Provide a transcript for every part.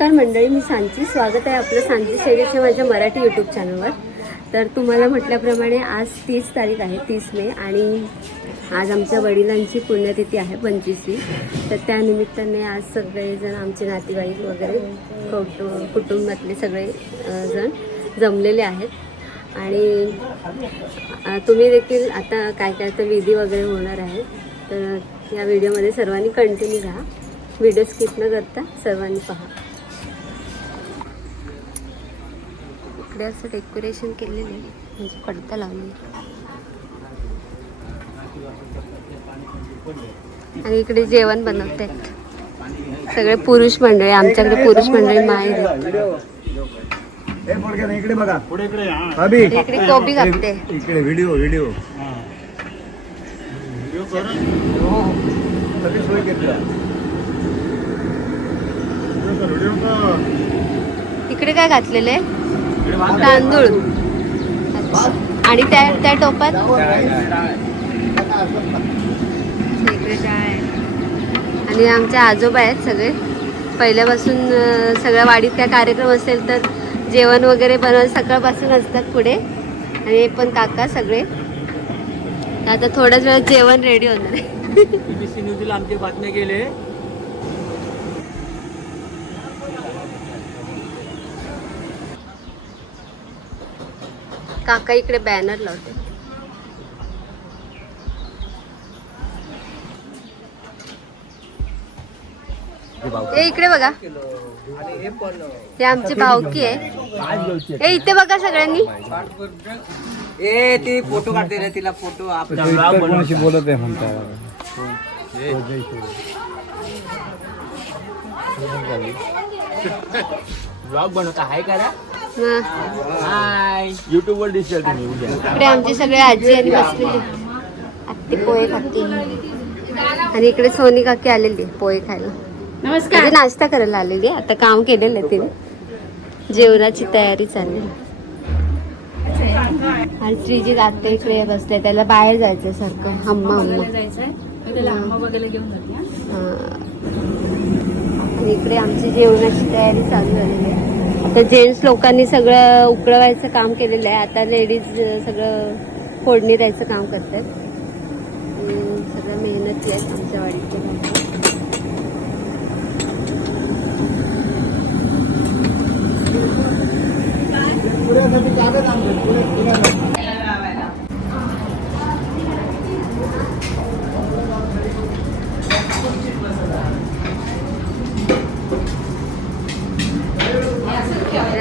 नमस्कार मंडळी मी सांची. स्वागत आहे आपलं सांची सेवेच्या माझ्या मराठी यूट्यूब चॅनलवर तर तुम्हाला म्हटल्याप्रमाणे आज तीस तारीख आहे तीस मे आणि आज आमच्या वडिलांची पुण्यतिथी आहे पंचवीसवी. तर त्यानिमित्ताने आज सगळेजण आमचे नातेवाईक वगैरे कौटु कुटुंबातले सगळे जण जमलेले आहेत. आणि तुम्ही देखील आता काय काय तर विधी वगैरे होणार आहे तर या व्हिडिओमध्ये सर्वांनी कंटिन्यू राहा. व्हिडिओ स्किप न करता सर्वांनी पहा. इकडे असं डेकोरेशन केलेलं आहे. म्हणजे पडदा लावलेली आणि इकडे जेवण बनवतात सगळे पुरुष मंडळी आमच्याकडे पुरुष मंडळी माहेर आहेत. हे इकडे बघा. पुढे इकडे हा. इकडे कोबी कापते. इकडे व्हिडिओ व्हिडिओ सगळी सोय व्हिडिओ कर इकडे काय घातलेलं आहे? तांदूळ. अच्छा. आणि त्या त्या टोपात? इकडे आणि आमचे आजोबा आहेत सगळे. पहिल्यापासून सगळ्या वाडीत काय कार्यक्रम असेल तर जेवण वगैरे बनव सकाळपासून असतात पुढे. आणि हे पण काका सगळे. आता थोड्याच वेळात जेवण रेडी होणार आहे. आमचे बातम्या गेले. काका इकडे बॅनर लावते. ए इकडे बघा. हे आमची भावकी आहे. ए इथे बघा सगळ्यांनी. ए ती फ़ोटो काढते रे तिला फ़ोटो कोणाशी बोलत आहे म्हणता ब्लॉग बनवता हाय करा. हाय. युट्यूब वर दिसेल तुम्ही उद्या इकडे आमची सगळे आजी आणि बसलेली आत्ती पोहे खाते आणि इकडे सोनी काकी आलेली पोहे खायला. नमस्कार. नाश्ता करायला आलेली. आता काम केलेलं आहे तिने. जेवणाची तयारी चालली आहे. आणि श्रीजी आत्ता इकडे बसले त्याला बाहेर जायचं सारखं. हम्मा हम्मा. हा. आणि इकडे आमची जेवणाची तयारी चालू झालेली आहे. तर जेंट्स लोकांनी सगळं उकळवायचं काम केलेलं आहे आता लेडीज सगळं फोडणी द्यायचं काम करतात सगळं मेहनत आहे आमच्या वाडीचे लोकं. इकडे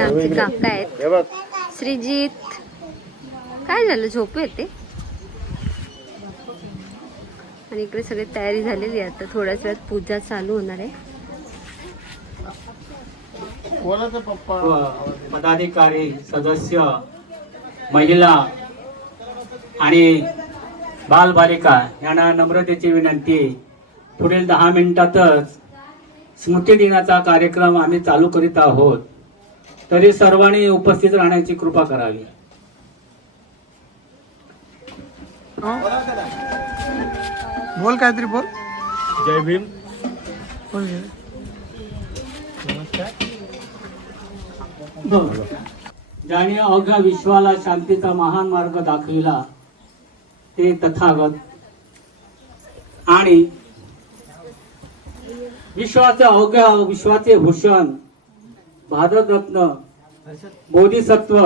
आमचे काका आहेत. हे श्रीजित. काय झालं? झोपू येते. आणि इकडे सगळी तयारी झालेली आहे. आता थोड्याच वेळात पूजा चालू होणार आहे. पदाधिकारी सदस्य महिला आणि बालबालिका यांना नम्रतेची विनंती. पुढील दहा मिनिटातच स्मृती दिनाचा कार्यक्रम आम्ही चालू करीत आहोत. तरी सर्वांनी उपस्थित राहण्याची कृपा करावी. बोल काहीतरी बोल. जय भीम. ज्याने अवघ्या विश्वाला शांतीचा महान मार्ग दाखविला ते तथागत आणि विश्वाचे अवघ्या विश्वाचे भूषण भारतरत्न बोधिसत्व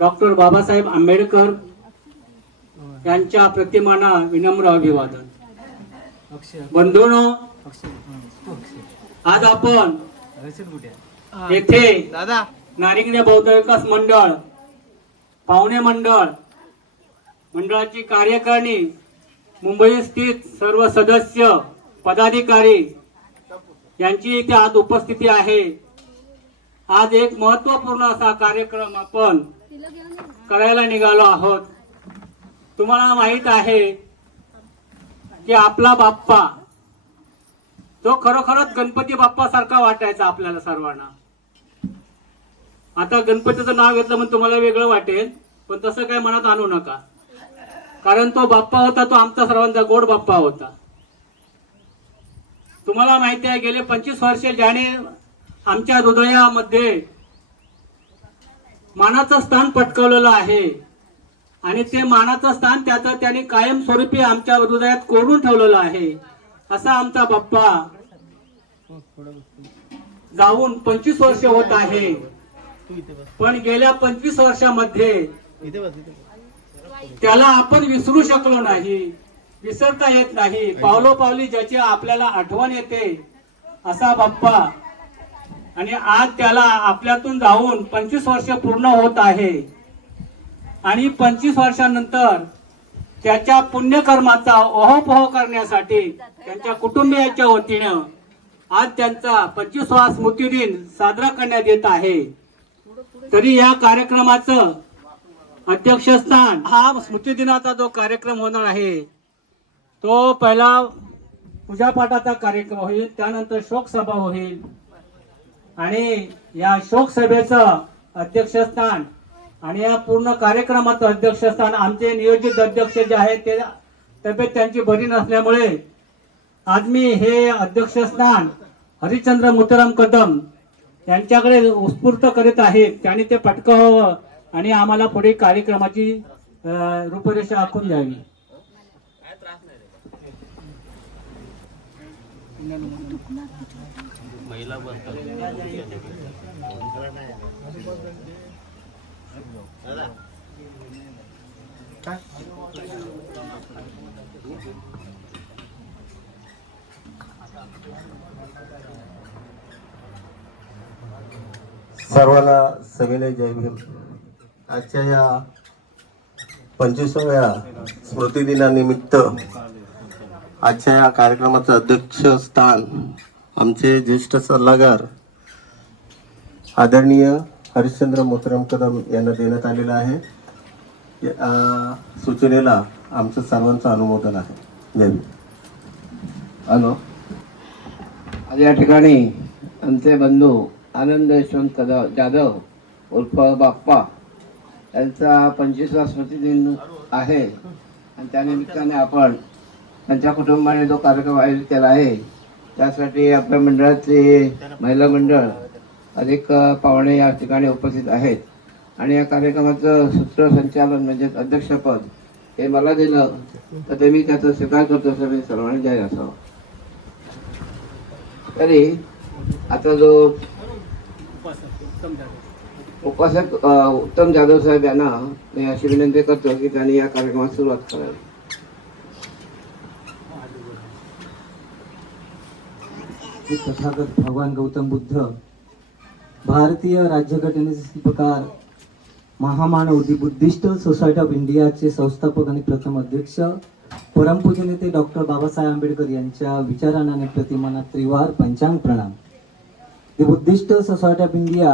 डॉक्टर बाबासाहेब आंबेडकर यांच्या प्रतिमाना विनम्र अभिवादन. बंधून आज आपण येथे नारिंगणे नारिंगने बौद्ध विकास मंडळ पाहुणे मंडळ मंडळाची कार्यकारिणी मुंबई स्थित सर्व सदस्य पदाधिकारी यांची इथे आज उपस्थिती आहे. आज एक महत्त्वपूर्ण असा कार्यक्रम आपण करायला निघालो आहोत. तुम्हाला माहीत आहे की आपला बाप्पा तो खरोखरच गणपती बाप्पा सारखा वाटायचा आपल्याला सर्वांना. आता गणपतीचं नाव घेतलं म्हणून तुम्हाला वेगळं वाटेल पण तसं काय मनात आणू नका. कारण तो बाप्पा होता तो आमचा सर्वांचा गोड बाप्पा होता. तुम्हाला माहिती आहे गेले पंचवीस वर्षे ज्याने आमच्या हृदयामध्ये मानाचं स्थान पटकवलेलं आहे. आणि ते मानाचं स्थान त्याचं त्यांनी कायमस्वरूपी आमच्या हृदयात कोरून ठेवलेलं आहे. असा आमचा बाप्पा जाऊन पंचवीस वर्ष होत आहे. पण गेल्या पंचवीस वर्षामध्ये त्याला आपण विसरू शकलो नाही. विसरता येत नाही. पावलोपावली ज्याची आपल्याला आठवण येते असा बाप्पा आणि आज त्याला आपल्यातून जाऊन पंचवीस वर्ष पूर्ण होत आहे. आणि पंचवीस वर्षानंतर त्याच्या पुण्यकर्माचा ओहोपोह करण्यासाठी त्यांच्या कुटुंबियाच्या वतीनं आज त्यांचा पंचवीसवा स्मृतिदिन साजरा करण्यात येत आहे. तरी या कार्यक्रमाचं अध्यक्षस्थान हा स्मृतिदिनाचा जो कार्यक्रम होणार आहे तो पहिला पूजापाठाचा कार्यक्रम होईल त्यानंतर शोकसभा होईल आणि या शोक सभेचं अध्यक्षस्थान आणि या पूर्ण कार्यक्रमाचं अध्यक्षस्थान आमचे नियोजित अध्यक्ष जे आहेत ते तब्येत त्यांची बरी नसल्यामुळे आज मी हे अध्यक्षस्थान हरिश्चंद्र मुतराम कदम यांच्याकडे उत्स्फूर्त करीत आहेत. त्यांनी ते पटकावावं आणि आम्हाला पुढे कार्यक्रमाची रूपरेषा आखून द्यावी. सर्वांना सविनय जय भीम. आजच्या या पंचवीसाव्या स्मृतिदिनानिमित्त आजच्या या कार्यक्रमाचं अध्यक्षस्थान आमचे ज्येष्ठ सल्लागार आदरणीय हरिश्चंद्र मोतरम कदम यांना देण्यात आलेलं आहे. या सूचनेला आमचं सर्वांचं अनुमोदन आहे. जय हॅलो. आज या ठिकाणी आमचे बंधू आनंद यशवंत कदम जाधव उर्फ बाप्पा यांचा पंचवीसवा स्मृतिदिन आहे. आणि त्यानिमित्ताने आपण त्यांच्या कुटुंबाने जो कार्यक्रम आयोजित केला आहे त्यासाठी आपल्या मंडळाचे महिला मंडळ अधिक पाहुणे या ठिकाणी उपस्थित आहेत. आणि या कार्यक्रमाचं सूत्रसंचालन म्हणजे अध्यक्षपद हे मला दिलं तर ते मी त्याचा स्वीकार करतो असं मी सर्वांनी जाहीर असावं. तरी आता जो उपासक उत्तम जाधव साहेब यांना मी अशी विनंती करतो की त्यांनी या कार्यक्रमात सुरुवात करावी. हे तथागत भगवान गौतम बुद्ध भारतीय राज्यघटनेचे शिल्पकार महामानव दी बुद्धिस्ट सोसायटी ऑफ इंडियाचे संस्थापक आणि प्रथम अध्यक्ष परमपूज्य नेते डॉक्टर बाबासाहेब आंबेडकर यांच्या विचारांना आणि प्रतिमाना त्रिवार पंचांग प्रणाम. The Buddhist Society of India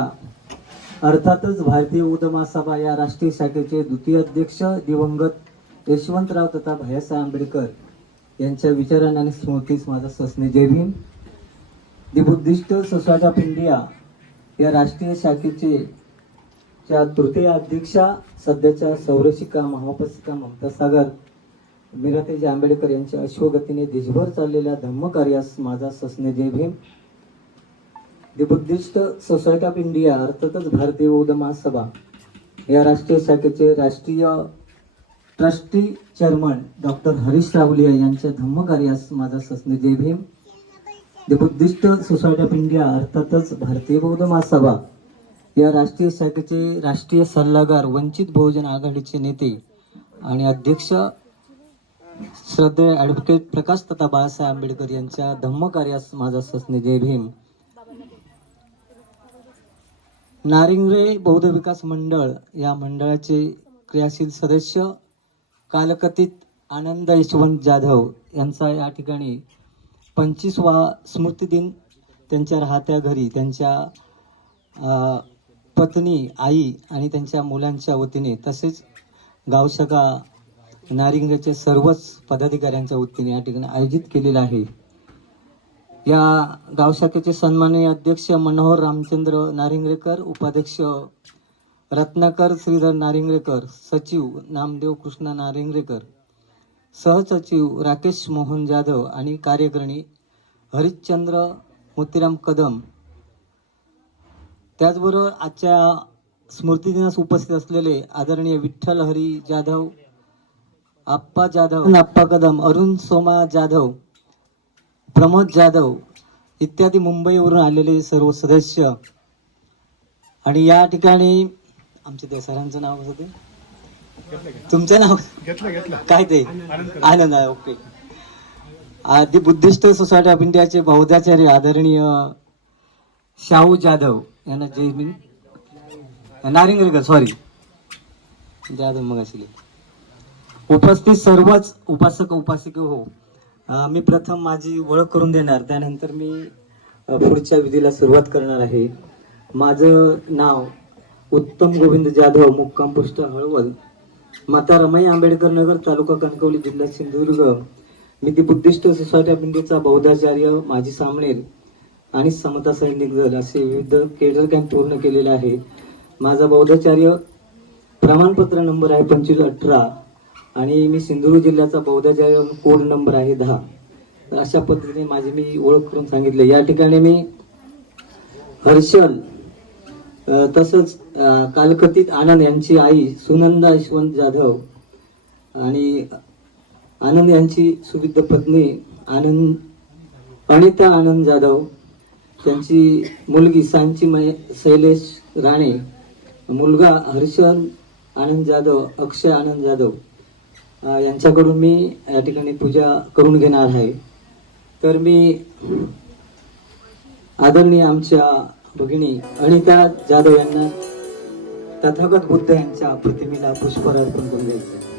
अर्थातच भारतीय उदमासभा या राष्ट्रीय शाखेचे द्वितीय अध्यक्ष दिवंगत यशवंतराव तथा भैयासाहेब आंबेडकर यांच्या विचारांना आणि स्मृतीस माझा ससने जय भीम. दि बुद्धिस्ट सोसायटी ऑफ इंडिया या राष्ट्रीय शाखेचे च्या तृतीय अध्यक्षा सध्याच्या संरक्षिका महापसिका ममता सागर मिरातेजी आंबेडकर यांच्या अश्वगतीने देशभर चाललेल्या धम्मकार्यास माझा ससने जय भीम. दि बुद्धिस्ट सोसायटी ऑफ इंडिया अर्थातच भारतीय बौद्ध महासभा या राष्ट्रीय शाखेचे राष्ट्रीय trustee chairman doctor Harish Ravliya यांच्या धम्मकार्यास माझा ससने जय Bhim. The Buddhist Society of India अर्थातच भारतीय बौद्ध महासभा या राष्ट्रीय शाखेचे राष्ट्रीय सल्लागार वंचित बहुजन आघाडीचे नेते आणि अध्यक्ष श्रद्धे ॲडव्होकेट प्रकाश तथा बाळासाहेब आंबेडकर यांच्या धम्मकार्यास माझा ससने जय भीम. नारिंगरे बौद्ध विकास मंडळ या मंडळाचे क्रियाशील सदस्य कालकथित आनंद यशवंत जाधव यांचा या ठिकाणी पंचवीसवा स्मृतिदिन त्यांच्या राहत्या घरी त्यांच्या पत्नी आई आणि त्यांच्या मुलांच्या वतीने तसेच गावशाखा नारिंगचे सर्वच पदाधिकाऱ्यांच्या वतीने या ठिकाणी आयोजित केलेलं आहे. या गावशाखेचे सन्माननीय अध्यक्ष मनोहर रामचंद्र नारिंगरेकर उपाध्यक्ष रत्नाकर श्रीधर नारिंगरेकर सचिव नामदेव कृष्णा नारिंगरेकर सहसचिव राकेश मोहन जाधव आणि कार्यकारिणी हरिश्चंद्र मोतीराम कदम. त्याचबरोबर आजच्या स्मृतिदिनास उपस्थित असलेले आदरणीय विठ्ठल हरी जाधव आप्पा जाधव आप्पा कदम अरुण सोमा जाधव प्रमोद जाधव इत्यादी मुंबईवरून आलेले सर्व सदस्य. आणि या ठिकाणी आमचे त्या सरांचं नाव कसं ते. तुमचं नाव? काय ते? आनंद. आहे ओके आदि बुद्धिस्ट सोसायटी ऑफ इंडियाचे बौद्धाचार्य आदरणीय शाहू जाधव यांना जय भीम नारिंगरकर सॉरी जाधव मग असले उपस्थित सर्वच उपासक उपासिका हो. मी प्रथम माझी ओळख करून देणार त्यानंतर मी पुढच्या विधीला सुरुवात करणार आहे. माझं नाव उत्तम गोविंद जाधव मुक्काम पोस्ट हळवल. माता रमाई आंबेडकर नगर तालुका कणकवली जिल्हा सिंधुदुर्ग. मी ती बुद्धिस्ट सोसायटी ऑफ बौद्धाचार्य माझी सामणेर आणि समता सैनिक दल असे विविध केडर कॅम्प पूर्ण केलेले आहे. माझा बौद्धाचार्य प्रमाणपत्र नंबर आहे पंचवीस अठरा आणि मी सिंधुदुर्ग जिल्ह्याचा बौद्धाचार्य कोड नंबर आहे दहा. तर अशा पद्धतीने माझी मी ओळख करून सांगितले. या ठिकाणी मी हर्षल तसंच कालकथित आनंद यांची आई सुनंदा यशवंत जाधव आणि आनंद यांची सुविद्ध पत्नी आनंद अनिता आनंद जाधव त्यांची मुलगी सांची मै शैलेश राणे मुलगा हर्षन आनंद जाधव अक्षय आनंद जाधव. यांच्याकडून मी या ठिकाणी पूजा करून घेणार आहे. तर मी आदरणीय आमच्या भगिनी अनिता जाधव यांना तथागत बुद्ध यांच्या प्रतिमेला पुष्पहार अर्पण करून द्यायचे.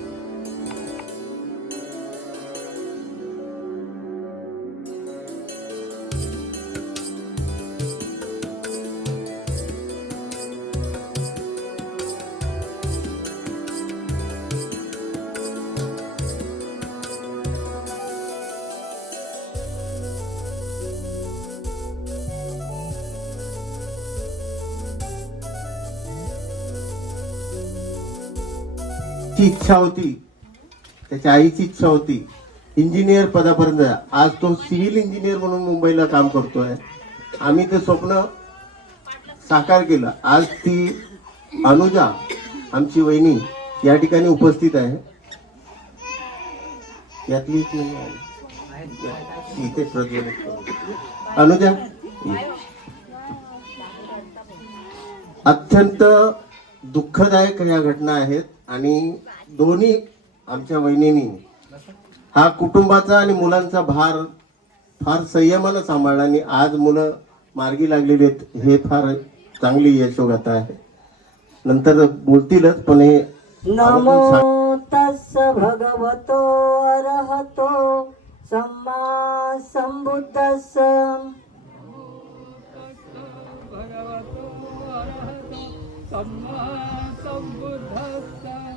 इच्छा होती. त्याच्या आईची इच्छा होती. इंजिनियर पदापर्यंत. आज तो सिव्हिल इंजिनियर म्हणून मुंबईला काम करतोय. आम्ही ते स्वप्न साकार केलं. आज ती अनुजा आमची वहिनी या ठिकाणी उपस्थित आहे. यातली एक नाही इथे प्रज्वलित अनुजा अत्यंत दुःखदायक या घटना आहेत. आणि दोन्ही आमच्या वहिनींनी हा कुटुंबाचा आणि मुलांचा भार फार संयमानं सांभाळला आणि आज मुलं मार्गी लागलेली आहेत हे फार चांगली यशोगाथा आहे. नंतर बोलतीलच पण हे नमो तस् भगवतो अरहतो सम्मा संबुद्धस्स.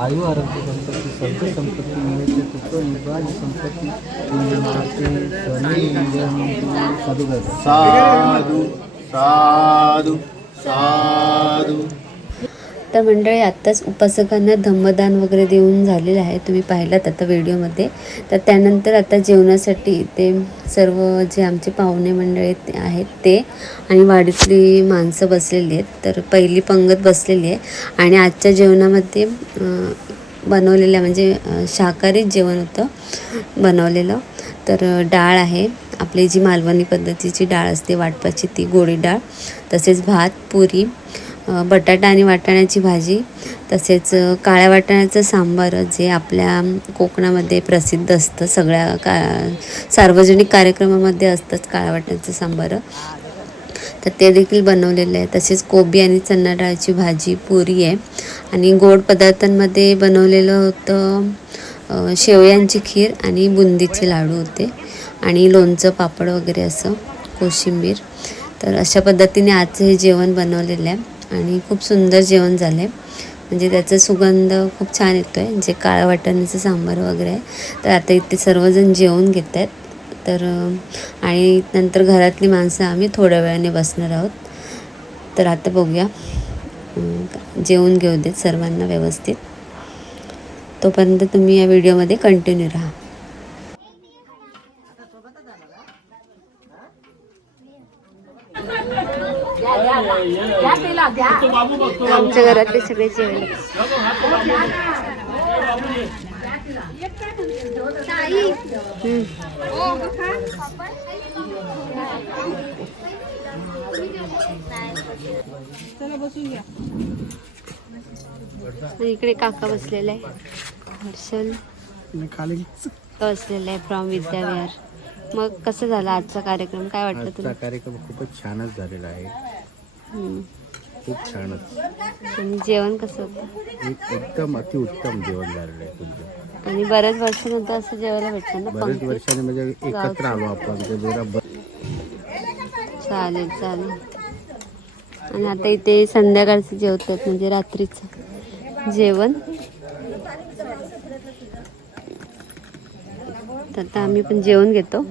आयु आरोग्य संपत्ती सर्व संपत्ती मिळते तुक युगाज संपत्ती साधू साधू साधू साधू तर मंडळी आत्ताच उपासकांना धम्मदान वगैरे देऊन झालेलं आहे. तुम्ही पाहिलात आता व्हिडिओमध्ये. तर त्यानंतर आता जेवणासाठी ते सर्व जे आमचे पाहुणे मंडळी ते आहेत ते आणि वाडीतली माणसं बसलेली आहेत. तर पहिली पंगत बसलेली आहे. आणि आजच्या जेवणामध्ये बनवलेल्या म्हणजे शाकाहारीच जेवण होतं बनवलेलं. तर डाळ आहे. आपली जी मालवणी पद्धतीची डाळ असते वाटपाची ती गोडी डाळ. तसेच भात पुरी बटाटा आणि वाटाण्याची भाजी तसेच काळ्या वाटाण्याचं सांबार जे आपल्या कोकणामध्ये प्रसिद्ध असतं सगळ्या का सार्वजनिक कार्यक्रमामध्ये असतंच काळ्या वाटाण्याचं सांबार. तर ते देखील बनवलेलं आहे. तसेच कोबी आणि चन्ना डाळची भाजी पुरी आहे. आणि गोड पदार्थांमध्ये बनवलेलं होतं शेवयांची खीर आणि बुंदीचे लाडू होते. आणि लोणचं पापड वगैरे असं कोशिंबीर. तर अशा पद्धतीने आजचं हे जेवण बनवलेलं आहे. आणि खूप सुंदर जेवण झालं आहे म्हणजे त्याचा सुगंध खूप छान येतो आहे जे काळं वाटाण्याचं सांबार वगैरे आहे तर आता इथे सर्वजण जेवण घेत आहेत तर आणि नंतर घरातली माणसं आम्ही थोड्या वेळाने बसणार आहोत. तर आता बघूया. जेवून घेऊ देत सर्वांना व्यवस्थित. तोपर्यंत तुम्ही या व्हिडिओमध्ये कंटिन्यू राहा. आमच्या घरातले सगळे जेवले. आणि इकडे काका बसलेला आहे हर्षल. बसलेला आहे फ्रॉम विद्याविहार. मग कसं झालं आजचा कार्यक्रम? काय वाटलं तुला कार्यक्रम खूपच छानच झालेला आहे. खूप छानच आणि जेवण कसं होतं? एक एकदम अतिउत्तम जेवण झालेलं आहे तुमचं. आणि बऱ्याच वर्षानंतर असं जेवायला भेटलं ना? बरेच पंक्तीत. वर्षाने म्हणजे एकत्र आलो आपण ते जरा ब- चालेल चालेल. आणि आता इथे संध्याकाळचं जेवतात म्हणजे रात्रीचं जेवण. तर आता आम्ही पण जेवण घेतो.